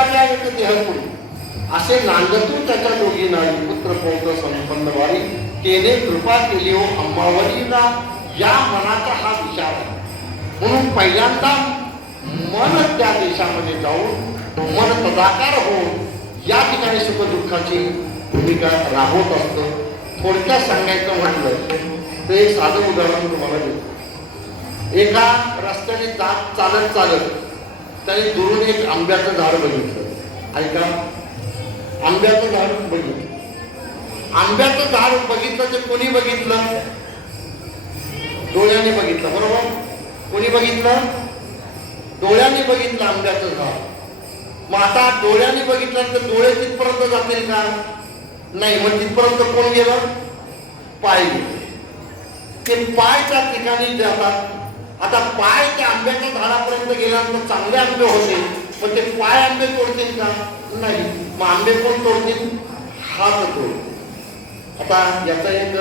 लागल्या एक देहपुरी असे नांदतून त्याच्या दोघी नाही पुत्र पौत्र संपन्न वारी केले कृपा केली हो अंबावरीला. या मनाचा हा विचार आहे. म्हणून पहिल्यांदा मन त्या देशामध्ये जाऊन मन तदाकार होऊन या ठिकाणी सुख दुःखाची भूमिका राबवत असतो. थोडक्यात सांगायचं म्हटलं तर एक साधं उदाहरण तुम्हाला देतो. एका रस्त्याने जात चालत चालत त्याने दुरून एक आंब्याचं झाड बघितलं. ऐका. आंब्याचं झाड बघितलं. आंब्याचं झाड बघितलं ते कोणी बघितलं? डोळ्याने बघितलं बरोबर? कोणी बघितलं? डोळ्याने बघितलं आंब्याचं झाड. मग आता डोळ्याने बघितलं तर डोळे तिथपर्यंत जातील का? नाही मग तिथपर्यंत कोण गेलं? पाय गेले. ते पायच्या ठिकाणी जातात आता पाय त्या आंब्याच्या झाडापर्यंत गेल्यानंतर चांगले आंबे होते पण ते पाय आंबे तोडतील का? नाही. मग आंबे कोण तोडतील? हात तोड. आता याचा एक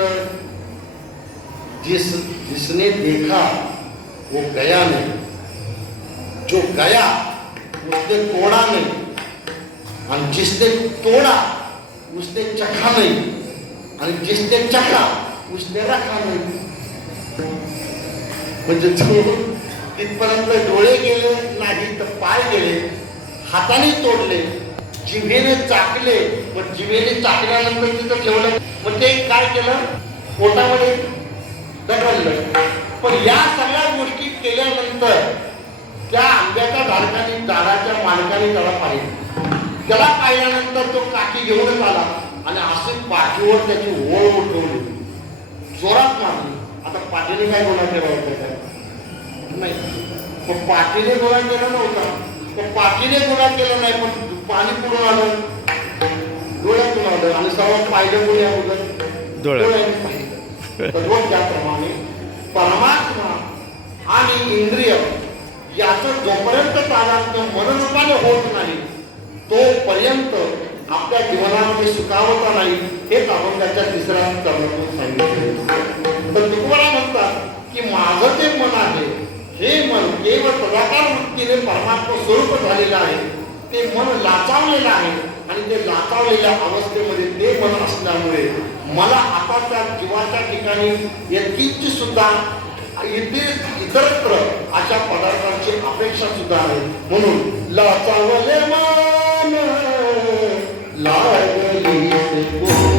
जिस जिसने देखा वो गया नहीं. जो गया उसने तोड़ा नहीं. आणि जिसने तोड़ा उसने चखा नाही. आणि जिसने चखा उसने रखा नाही. म्हणजे तो तिथपर्यंत डोळे गेले नाही तर पाय गेले हाताने तोडले जिभेने चाकले मग जिभेने चाकल्यानंतर तिथं ठेवलं. मग ते काय केलं? पोटामध्ये दगडलं पण या सगळ्या गोष्टी केल्यानंतर त्या आंब्याच्या धारकाने दाराच्या मालकाने त्याला पाहिलं त्याला पाहिल्यानंतर तो काठी घेऊनच आला आणि असे पाठीवर त्याची ओळ उठवली. जोरात मारली. आता पाठीने काय गुन्हा केला होता? नाही. पण पाटीने गुन्हा केला नव्हता. पण पाटीने गुन्हा केला नाही पण पाणी पुढून आलं. डोळ्यातून आलं. आणि सर्वात पाहिलं कोणी अगोदर. डोळ्याने पाहिलं रोज त्याप्रमाणे परमात्मा आणि इंद्रिय याचं जोपर्यंत तादात्म्य मनरूपाने होत नाही तोपर्यंत आपल्या जीवनामध्ये सुखावता नाही हेच आपण त्याच्या तिसऱ्या चरणातून सांगितले तर तुकोबरा म्हणतात की माझं ते मन आहे हे मन केवळ कदाकार वृत्तीने परमात्मा स्वरूप झालेलं आहे. ते मन लाचावलेलं आहे आणि ते लाचावलेल्या अवस्थेमध्ये ते मन असल्यामुळे मला आता त्या जीवाच्या ठिकाणी यतीची सुद्धा इथे इतरत्र अशा पदार्थांची अपेक्षा सुद्धा आहे. म्हणून लाचावले मन लागली